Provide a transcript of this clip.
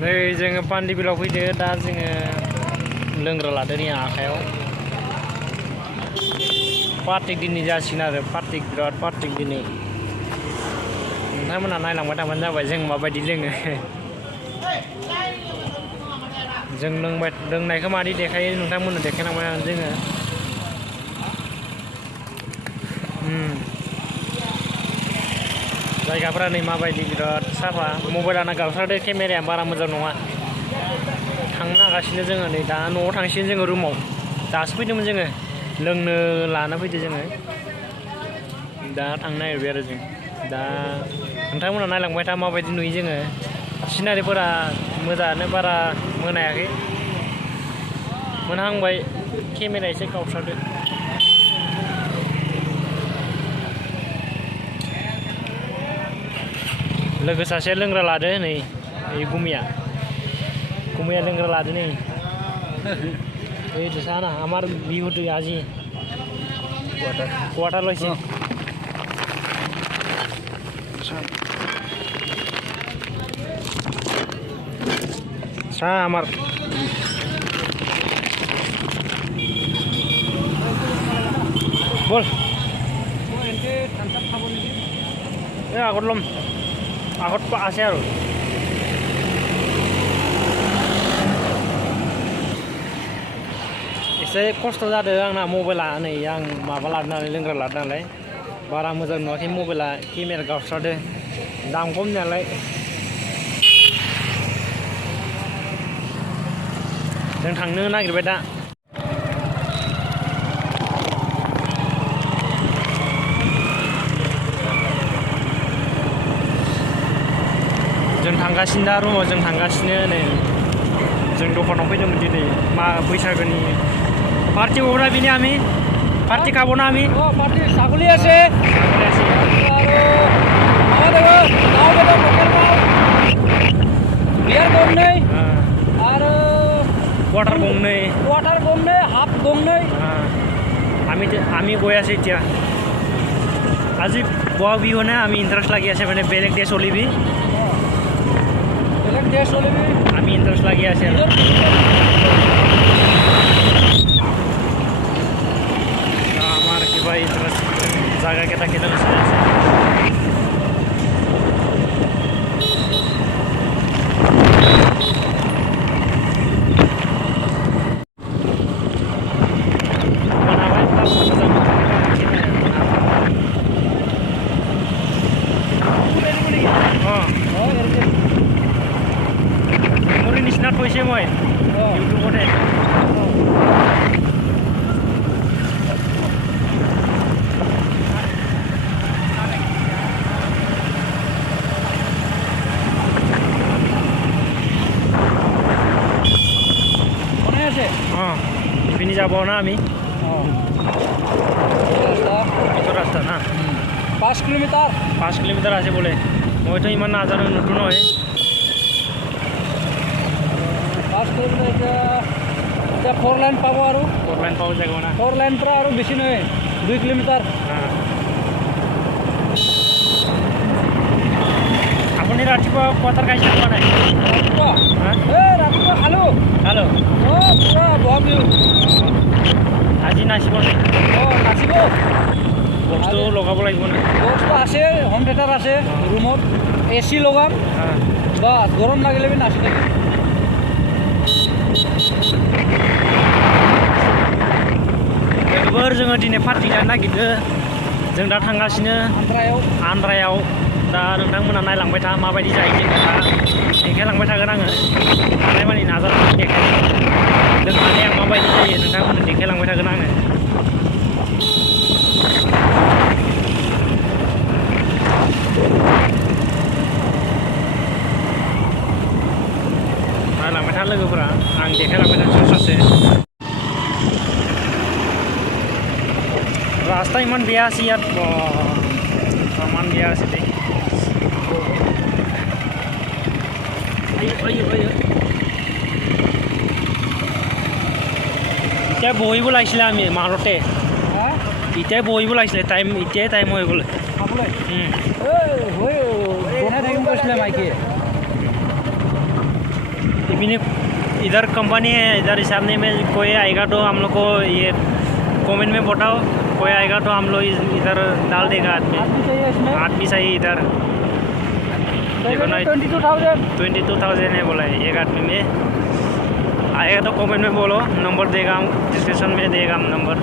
नै जोङो पान्दिबिलाव फैदो दा जोङो लोंग्रा लादो नै आखायाव पार्टिक दिनै जासिगोन आरो पार्टिक बिराद पार्टिक दिनै नोंथांमोना नायलांबाय थाबानो जाबाय जों माबायदि लोङो जों लोंनायखौ मादि देखायो नोंथांमोननो देखायलांबाय थागोन जोङो जायगाफोरा नै माबायदि बिराद साफा मबाइलानो गाबस्रादो केमेराया बारा मोजां नङा थांनो नागासिनो जोङो नै दा न'आव थांसिगोन जोङो रुमाव दासो फैदोंमोन जोङो लोंनो लाना फैदो जोङो दा थांनो नागिरबाय आरो जों दा नोंथांमोना नायलांबाय था माबायदि नुयो जोङो सिनारिफोरा मोजाङानो बारा मोनायाखै मोनहांबाय केमेराया एसे गावस्रादो लोगो सासे लोंग्रा लादो नै गुमिया लोंग्रा लादो नै এই তো না আমার বিহুতে আজি কোয়ার্টার লইছে আমার বল আগত লম আগত আছে আৰু एसे खस्थ' जादों आंना मबाइला नै आं माबा लादों नालाय लोंग्रा लादों नालाय बारा मोजां नुवाखै मबाइला केमेरा गावस्रादो दाम खम नालाय जों थांनो नागिरबाय दा जों थांगासिनो दा रुमाव जों थांगासिनो नै जों दखानाव फैदोंमोन दिनै मा बैसागोनि पार्टी होबा बिनि आमी पार्टी खाबो ना आमी पार्टी ছাগলী আছে আৰু আমাদের গাঁও বেলা লোকেল গাঁও বিয়ার গমनै আৰু কোয়ার্টার গমनै হাফ গমनै আমি গৈ আছো এতিয়া আজি বহাগ বিহু না আমি ইন্টারেস্ট লাগি আছে মানে বেলেগ ডে চলিবি আমি ইন্টারেস্ট লাগি আছে আমার কিবা ইন্টারেস্ট জায়গা কেটা কেটা আছে কৈছে মই ইউটিউবতে ইপিনে যাব না আমি রাস্তা না 5 কিলোমিটার আছে বলে মইতো ইমান নাজানো নতুন হয় 5 কিলোমিটার এটা 4 লাইন পাবো আৰু 4 লাইন পাবো যাব না 4 লাইন পৰা আৰু বেছি নহয় 2 কিলোমিটাৰ আপুনি ৰাতিপুৱা কোৱাটাৰ খাইছে নে নাই ৰাতিপুৱা খালো পুৰা বহাগ বিহু আজি নাচিব নাচিব বস্তু লগাব লাগিব না বস্তু আছে হোম থিয়েটাৰ আছে ৰুমত এচি লগাম বা গৰম লাগিলে বি নাচি থাকিম जोङो दिनै पार्टि जानो नागिरदों जों दा थांगासिनो आन्द्रायाव दा नोंथांमोना नायलांबाय था माबायदि जायो जोङो दा देखायलांबाय थागोन आङो हानायमानि नाजानानै देखायनो लोंनानै आं माबायदि जायो नोंथांमोननो देखायलांबाय थागोन आङो नायलांबाय था लोगोफोरा आं देखायलांबाय थागोन ससे रास्ता इमान बेया आसि यार इमान बेया आसि दे এতিয়া বহিব লাগিছিলে আমি মাৰতে এতিয়াই বহিব লাগিছিলে টাইম এতিয়াই টাইম হৈ গ'লে বনাই থাকিম কৈছিলে মাইকীয়ে इतनी इधर कंपनी है, इधर सामने में कोई आएगा तो हम लोग को ये कमेंट में बताओ, कोई आएगा तो हम लोग इधर डाल देगा आदमी। आदमी चाहिए इसमें? आदमी चाहिए इधर। देखो ना 22,000 है बोला है एक आदमी में। आएगा तो कमेंट में बोलो, नंबर देगा हम, डिस्क्रिप्शन में देगा हम नंबर।